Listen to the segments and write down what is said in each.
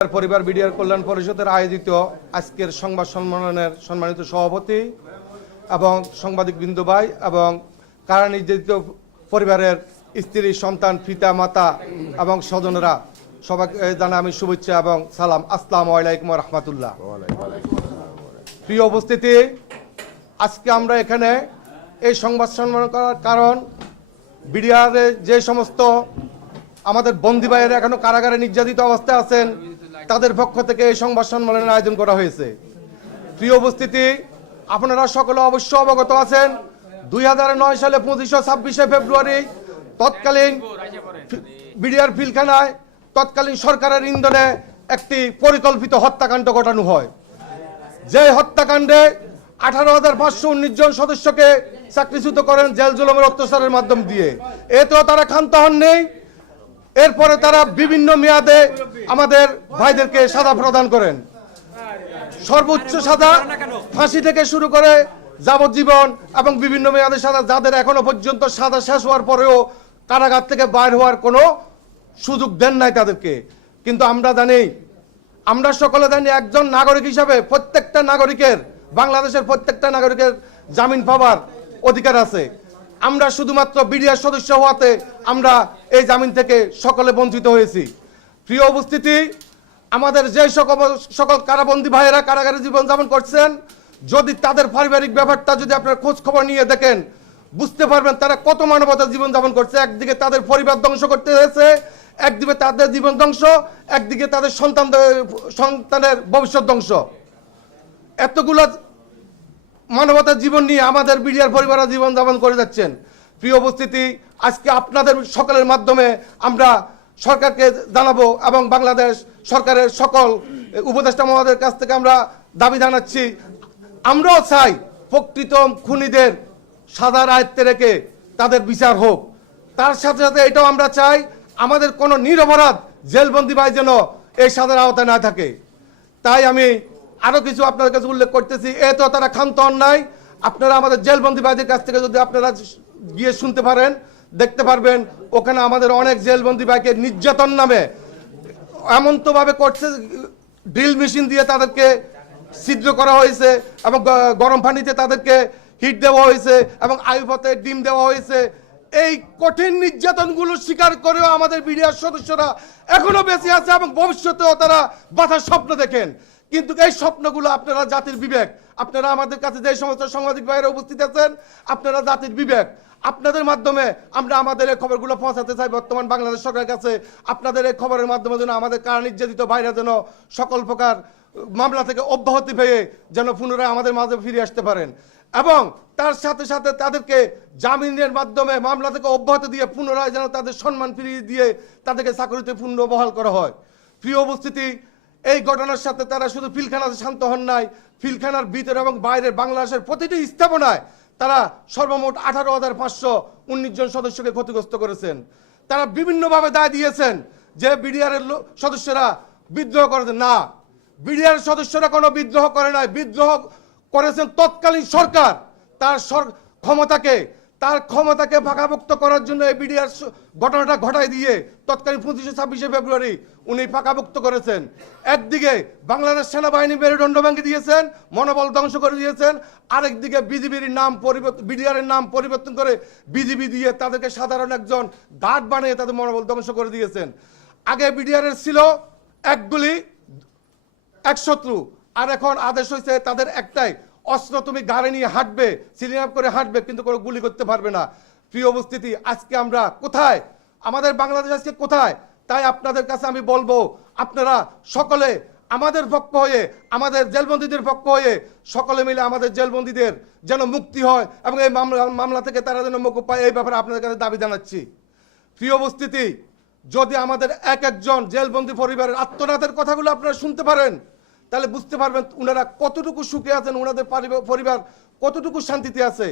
পরিবার বিডিআর কল্যাণ পরিষদের আয়োজিত আজকের সংবাদ সম্মেলনের সম্মানিত সভাপতি এবং সাংবাদিক বিন্দু ভাই এবং কারা নির্যাতিত পরিবারের স্ত্রী সন্তান পিতা মাতা এবং স্বজনরা সবাইকে জানাই আমি শুভেচ্ছা এবং সালাম। আসসালামু আলাইকুম ওয়া রাহমাতুল্লাহ। প্রিয় উপস্থিতি, আজকে আমরা এখানে এই সংবাদ সম্মেলন করার কারণ বিডিআরে যে সমস্ত আমাদের বন্দী ভাইয়েরা এখনো কারাগারে নির্যাতিত অবস্থায় আছেন তাদের পক্ষ থেকে এই সংবাদ সম্মেলনের আয়োজন করা হয়েছে। প্রিয় উপস্থিতি, আপনারা সকলে অবশ্য অবগত আছেন 2009 সালে 25-26 ফেব্রুয়ারি তৎকালীন বিডিআর পিলখানায় তৎকালীন সরকারের ইন্ধনে একটি পরিকল্পিত হত্যাকাণ্ড ঘটানো হয়। যে হত্যাকাণ্ডে 18,519 জন সদস্যকে চাকরিচ্যুত করেন জেল জুলুমের অত্যাচারের মাধ্যম দিয়ে। এতেও তারা ক্ষান্ত হননি। এরপরে তারা বিভিন্ন মেয়াদে আমাদের ভাইদেরকে সাজা প্রদান করেন। সর্বোচ্চ সাজা ফাঁসি থেকে শুরু করে যাবজ্জীবন এবং বিভিন্ন মেয়াদে সাজা, যাদের এখনো পর্যন্ত সাজা শেষ হওয়ার পরেও কারাগার থেকে বাইর হওয়ার কোনো সুযোগ দেন নাই তাদেরকে। কিন্তু আমরা জানি, আমরা সকলে জানি একজন নাগরিক হিসাবে প্রত্যেকটা নাগরিকের, বাংলাদেশের প্রত্যেকটা নাগরিকের জামিন পাওয়ার অধিকার আছে। আমরা শুধুমাত্র বিডিআর সদস্য হওয়াতে আমরা এই জামিন থেকে সকলে বঞ্চিত হয়েছি। প্রিয় উপস্থিতি, আমাদের যে সকল কারাবন্দী ভাইয়েরা কারাগারে জীবনযাপন করছেন, যদি তাদের পারিবারিক ব্যাপারটা যদি আপনারা খোঁজ খবর নিয়ে দেখেন বুঝতে পারবেন তারা কত মানবতার জীবনযাপন করছে। একদিকে তাদের পরিবার ধ্বংস করতে হয়েছে, একদিকে তাদের জীবন ধ্বংস, একদিকে তাদের সন্তানের ভবিষ্যৎ ধ্বংস। এতগুলো মানবতার জীবন নিয়ে আমাদের বিডিআর পরিবারের জীবনযাপন করে যাচ্ছেন। প্রিয় উপস্থিতি, আজকে আপনাদের সকলের মাধ্যমে আমরা সরকারকে জানাবো এবং বাংলাদেশ সরকারের সকল উপদেষ্টা মহোদয়ের কাছ থেকে আমরা দাবি জানাচ্ছি, আমরাও চাই প্রকৃত খুনিদের সাজার আয়ত্তে রেখে তাদের বিচার হোক। তার সাথে সাথে এটাও আমরা চাই আমাদের কোনো নিরপরাধ জেলবন্দি ভাই যেন এই সাজার আওতায় না থাকে। তাই আমি আরো কিছু আপনাদের কাছে উল্লেখ করতেছি। তো তারা ক্ষান্ত হন নাই। আপনারা আমাদের জেলবন্দি ভাইদের কাছ থেকে যদি আপনারা গিয়ে শুনতে পারেন, দেখতে পারবেন ওখানে আমাদের অনেক জেলবন্দি ভাইকে নির্যাতন নামে এমন তো ভাবে করছে, ড্রিল মেশিন দিয়ে তাদেরকে ছিদ্র করা হয়েছে এবং গরম পানিতে তাদেরকে হিট দেওয়া হয়েছে এবং আয়ুপথে ডিম দেওয়া হয়েছে। এই কঠিন নির্যাতনগুলো স্বীকার করেও আমাদের বিডিআর সদস্যরা এখনো বেঁচে আছে এবং ভবিষ্যতেও তারা বাঁচার স্বপ্ন দেখেন। কিন্তু এই স্বপ্নগুলো আপনারা জাতির বিবেক, আপনারা আমাদের কাছে যে সমস্ত সাংবাদিক ভাইয়েরা উপস্থিত আছেন, আপনারা জাতির বিবেক, আপনাদের মাধ্যমে আমরা আমাদের এই খবরগুলো পৌঁছাতে চাই বর্তমান বাংলাদেশ সরকারের কাছে। আপনাদের এই খবরের মাধ্যমে যেন আমাদের কারা নির্যাতিত ভাইরা যেন সকল প্রকার মামলা থেকে অব্যাহতি পেয়ে যেন পুনরায় আমাদের মাঝে ফিরে আসতে পারেন এবং তার সাথে সাথে তাদেরকে জামিনের মাধ্যমে মামলা থেকে অব্যাহতি দিয়ে পুনরায় যেন তাদের সম্মান ফিরিয়ে দিয়ে তাদেরকে চাকরিতে পুনর্বহাল করা হয়। প্রিয় উপস্থিতি, এই ঘটনার সাথে তারা শুধু পিলখানাতে শান্ত হন নাই, পিলখানার ভিতরে এবং বাইরের বাংলাদেশের প্রতিটি স্থাপনায় তারা সর্বমোট 18,519 জন সদস্যকে ক্ষতিগ্রস্ত করেছেন। তারা বিভিন্নভাবে দায় দিয়েছেন যে বিডিআরের সদস্যরা বিদ্রোহ করেছেন। না, বিডিআর সদস্যরা কোনো বিদ্রোহ করে নাই। বিদ্রোহ করেছেন তৎকালীন সরকার। তার ক্ষমতাকে ফাঁকাভুক্ত করার জন্য এই বিডিআর ঘটনাটা ঘটাই দিয়ে তৎকালীন 25-26 ফেব্রুয়ারি উনি ফাঁকাভুক্ত করেছেন। একদিকে বাংলাদেশ সেনাবাহিনী মেরুদণ্ড ভেঙে দিয়েছেন, মনোবল ধ্বংস করে দিয়েছেন, আরেকদিকে বিডিআরের নাম পরিবর্তন করে বিজিবি দিয়ে তাদেরকে সাধারণ একজন গার্ড বানিয়ে তাদের মনোবল ধ্বংস করে দিয়েছেন। আগে বিডিআরের ছিল এক গুলি এক শত্রু, আর এখন আদেশ হয়েছে তাদের একটাই অস্ত্র, তুমি গাড়ি নিয়ে হাঁটবে, সিলিং আপ করে হাঁটবে, কিন্তু কোনো গুলি করতে পারবে না। প্রিয় উপস্থিতি, আজকে আমরা কোথায়, আমাদের বাংলাদেশ আজকে কোথায়? তাই আপনাদের কাছে আমি বলবো, আপনারা সকলে আমাদের পক্ষ হয়ে, আমাদের জেলবন্দীদের পক্ষ হয়ে সকলে মিলে আমাদের জেলবন্দীদের যেন মুক্তি হয় এবং এই মামলা থেকে তারা যেন মুক্তি পায়, এই ব্যাপারে আপনাদের কাছে দাবি জানাচ্ছি। প্রিয় উপস্থিতি, যদি আমাদের এক একজন জেলবন্দী পরিবারের আত্মনাদের কথাগুলো আপনারা শুনতে পারেন তাহলে বুঝতে পারবেন ওনারা কতটুকু সুখে আছেন, ওনাদের পরিবার কতটুকু শান্তিতে আছে,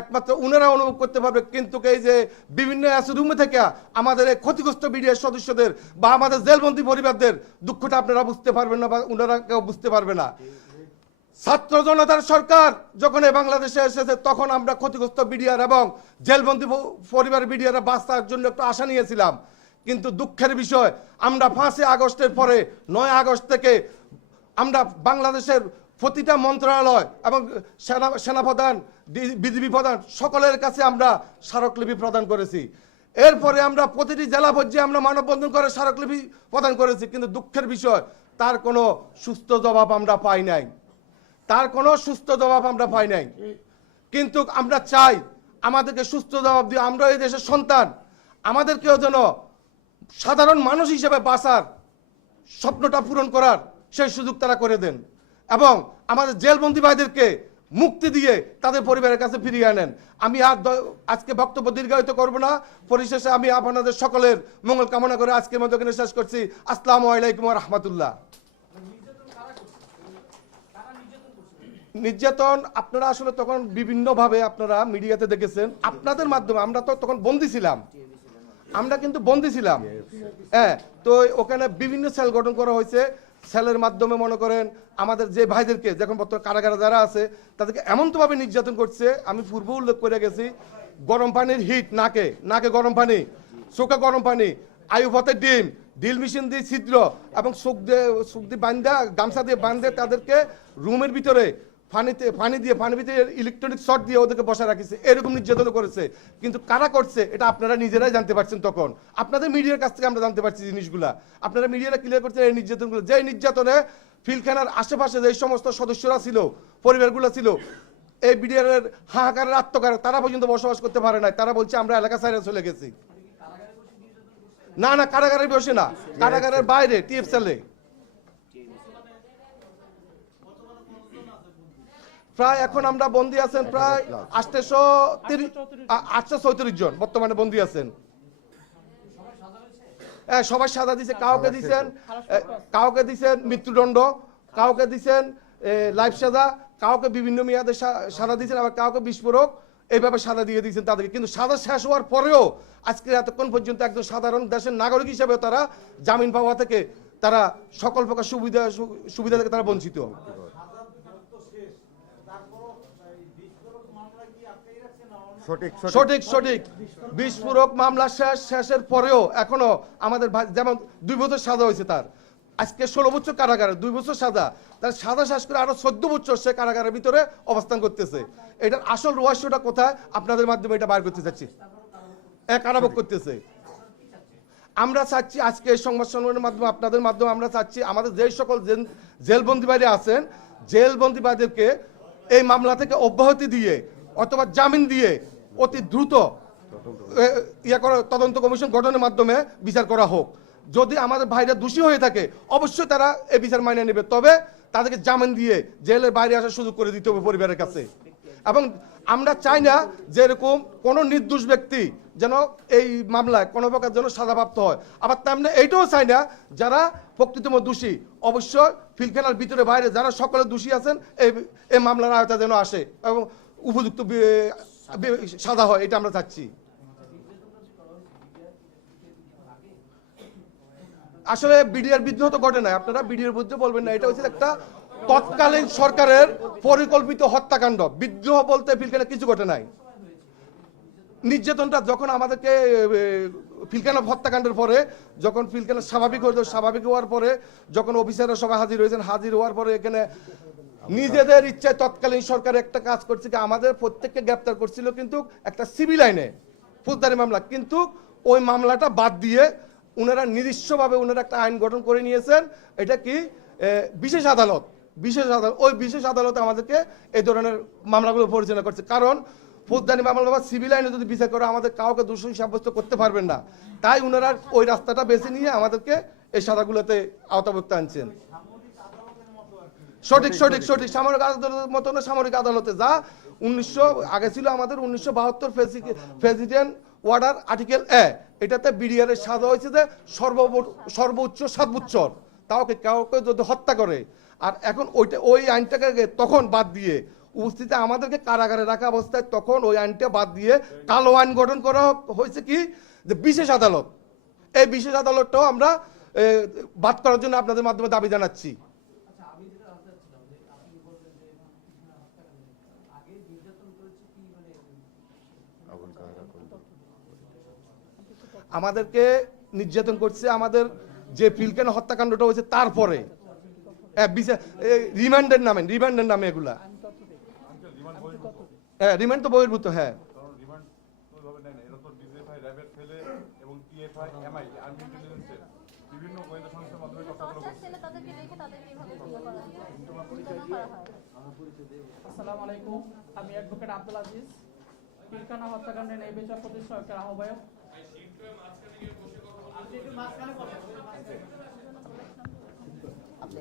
একমাত্র ওনারা অনুভব করতে পারবে। কিন্তু এই যে বিভিন্ন রুমে থেকে আমাদের এই ক্ষতিগ্রস্ত বিডিআর সদস্যদের বা আমাদের জেলবন্দী পরিবারদের দুঃখটা আপনারা বুঝতে পারবেন না বা ওনারা কেউ বুঝতে পারবে না। ছাত্র জনতার সরকার যখন এই বাংলাদেশে এসেছে তখন আমরা ক্ষতিগ্রস্ত বিডিআর এবং জেলবন্দী পরিবার বিডিআর বাঁচার জন্য একটু আশা নিয়েছিলাম, কিন্তু দুঃখের বিষয় আমরা 5ই আগস্টের পরে 9 আগস্ট থেকে আমরা বাংলাদেশের প্রতিটা মন্ত্রণালয় এবং সেনাপ্রধান, বিজিবি প্রধান সকলের কাছে আমরা স্মারকলিপি প্রদান করেছি। এরপরে আমরা প্রতিটি জেলা পর্যায়ে আমরা মানববন্ধন করে স্মারকলিপি প্রদান করেছি, কিন্তু দুঃখের বিষয় তার কোনো সুস্থ জবাব আমরা পাই নাই, তার কোনো সুস্থ জবাব আমরা পাই নাই। কিন্তু আমরা চাই আমাদেরকে সুস্থ জবাব দিয়ে আমরা এই দেশের সন্তান, আমাদেরকেও যেন সাধারণ মানুষ হিসেবে বাঁচার স্বপ্নটা পূরণ করার সেই সুযোগ তারা করে দেন এবং আমাদের জেলবন্দি ভাইদেরকে মুক্তি দিয়ে তাদের পরিবারের কাছে ফিরিয়ে আনেন। আমি আর আজকে বক্তব্য দীর্ঘায়িত করব না, পরিশেষে আমি আপনাদের সকলের মঙ্গল কামনা করে আজকের মতো এখানে শেষ করছি। আসসালামু আলাইকুম ওয়া রাহমাতুল্লাহ। নির্যাতন আপনারা আসলে তখন বিভিন্নভাবে আপনারা মিডিয়াতে দেখেছেন, আপনাদের মাধ্যমে আমরা তো তখন বন্দী ছিলাম, আমরা কিন্তু বন্দী ছিলাম। হ্যাঁ, তো ওখানে বিভিন্ন সেল গঠন করা হয়েছে, সেলের মাধ্যমে মনে করেন আমাদের যে ভাইদেরকে যখন বর্তমানে কারাগারে যারা আছে তাদেরকে এমনভাবে নির্যাতন করছে, আমি পূর্ব উল্লেখ করে গেছি, গরম পানির হিট, নাকে নাকে গরম পানি, চোখে গরম পানি, আয়ুপথের ডিম, ডিল মেশিন দিয়ে ছিদ্র এবং চোখ দিয়ে বান্ধা, গামছা দিয়ে বান্ধে তাদেরকে রুমের ভিতরে পানি দিয়ে পানির ভিতরে ইলেকট্রনিক শর্ট দিয়ে ওদেরকে বসা রাখিছে, এরকম নির্যাতন করেছে। কিন্তু কারা করছে এটা আপনারা নিজেরাই জানতে পারছেন, তখন আপনাদের মিডিয়ার কাছ থেকে আমরা জানতে পারছি জিনিসগুলা, আপনারা মিডিয়ারা ক্লিয়ার করছেন এই নির্যাতনগুলো। যে নির্যাতনে পিলখানার আশেপাশে যে সমস্ত সদস্যরা ছিল, পরিবারগুলো ছিল, এই বিডিআরের হাহাকারের আত্মকার, তারা পর্যন্ত বসবাস করতে পারে নাই, তারা বলছে আমরা এলাকা ছাড়ে চলে গেছি। না না, কারাগারে বসে না, কারাগারের বাইরে টিএফ সেলে। প্রায় এখন আমরা বন্দী আছেন প্রায় 834 জন বর্তমানে বন্দী আছেন। সবাই সাজা দিছে, কাউকে দিছেন মৃত্যুদণ্ড, কাউকে দিছেন লাইফ সাজা, কাউকে বিভিন্ন মেয়াদে সাজা দিয়েছেন, আবার কাউকে বিস্ফোরক এইভাবে সাজা দিয়ে দিয়েছেন তাদেরকে। কিন্তু সাজা শেষ হওয়ার পরেও আজকে এতক্ষণ পর্যন্ত একজন সাধারণ দেশের নাগরিক হিসেবে তারা জামিন পাওয়া থেকে তারা সকল প্রকার সুবিধা থেকে তারা বঞ্চিত। সঠিক বিস্ফোরক মামলা শেষের পরেও এখনো আমাদের যেমন 2 বছর সাজা হয়েছে তার, আজকে 16 বছর কারাগারে, 2 বছর সাজা, তার সাজা শেষ করে আরো 14 বছর সে কারাগারের ভিতরে অবস্থান করতেছে। এটার আসল রহস্যটা কোথায় আপনাদের মাধ্যমে এটা বার করতে চাচ্ছি, কারাভোগ করতেছে। আমরা চাচ্ছি আজকে এই সংবাদ সম্মেলনের মাধ্যমে আপনাদের মাধ্যমে আমরা চাচ্ছি আমাদের যে সকল জেলবন্দি বাইরে আছেন, জেলবন্দি বাইদেরকে এই মামলা থেকে অব্যাহতি দিয়ে অথবা জামিন দিয়ে অতি দ্রুত তদন্ত কমিশন গঠনের মাধ্যমে বিচার করা হোক। যদি আমাদের ভাইরা দোষী হয়ে থাকে অবশ্যই তারা এই বিচার মাইনে নেবে, তবে তাদেরকে জামিন দিয়ে জেলের বাইরে আসার সুযোগ করে দিতে হবে পরিবারের কাছে। এবং আমরা চাই না যে এরকম কোনো নির্দোষ ব্যক্তি যেন এই মামলায় কোনো প্রকার যেন সাজাপ্রাপ্ত হয়, আবার তেমনি এইটাও চাই না যারা প্রকৃতম দোষী অবশ্যই পিলখানার ভিতরে বাইরে যারা সকলে দোষী আছেন এই মামলার আয়তা যেন আসে এবং উপযুক্ত সাজা হয়, এটা আমরা চাচ্ছি। আসলে বিডিআর বিদ্রোহ তো ঘটে না, আপনারা বিডিআর বিরুদ্ধে বলবেন না, এটা হচ্ছে একটা তৎকালীন সরকারের পরিকল্পিত হত্যাকাণ্ড। বিদ্রোহ বলতে পিলখানা কিছু ঘটে নাই। নির্যাতনটা যখন আমাদেরকে পিলখানা হত্যাকাণ্ডের পরে যখন পিলখানা স্বাভাবিক হওয়ার পরে যখন অফিসাররা সবাই হাজির হয়েছেন, হাজির হওয়ার পরে এখানে নিজেদের ইচ্ছায় তৎকালীন সরকার একটা কাজ করছে কি আমাদের প্রত্যেককে গ্রেপ্তার করছিল, কিন্তু একটা সিভিল আইনে ফৌজদারি মামলা, কিন্তু ওই মামলাটা বাদ দিয়ে ওনারা নিজস্বভাবে ওনারা একটা আইন গঠন করে নিয়েছেন। এটা কি বিশেষ আদালত, ওই বিশেষ আদালতে আমাদেরকে এই ধরনের মামলাগুলো পরিচালনা করছে। কারণ ফৌজদারি মামলা বা সিভিল আইনে যদি বিচার করে আমাদের কাউকে দোষী সাব্যস্ত করতে পারবেন না, তাই ওনারা ওই রাস্তাটা বেছে নিয়ে আমাদেরকে এই সাজাগুলোতে আওতাভুক্ত আনছেন। সঠিক সামরিক আদালতের মতো না, সামরিক আদালতে যা 1900 আগে ছিল আমাদের 1972 প্রেসিডেন্ট অর্ডার আর্টিকেল এ, এটাতে বিডিআর এর সাজা হয়েছে যে সর্বোচ্চ 7 বছর, কাউকে যদি হত্যা করে। আর এখন ওই আইনটাকে তখন বাদ দিয়ে উপস্থিতি আমাদেরকে কারাগারে রাখা অবস্থায় তখন ওই আইনটা বাদ দিয়ে কালো আইন গঠন করা হয়েছে কি যে বিশেষ আদালত। এই বিশেষ আদালতটাও আমরা বাদ করার জন্য আপনাদের মাধ্যমে দাবি জানাচ্ছি। আমাদেরকে নির্যাতন করছে আমাদের যে পিলখানা হত্যাকাণ্ডটা হয়েছে তারপরে রিমান্ডের নামে এগুলা হ্যাঁ রিমান্ড তো বহির্ভূত হ্যাঁ আসসালামু আলাইকুম, আমি অ্যাডভোকেট আব্দুল আজিজ, পিলখানা হত্যাকাণ্ডের ন্যায় বিচার প্রতিষ্ঠানের আহ্বায়ক। আপনি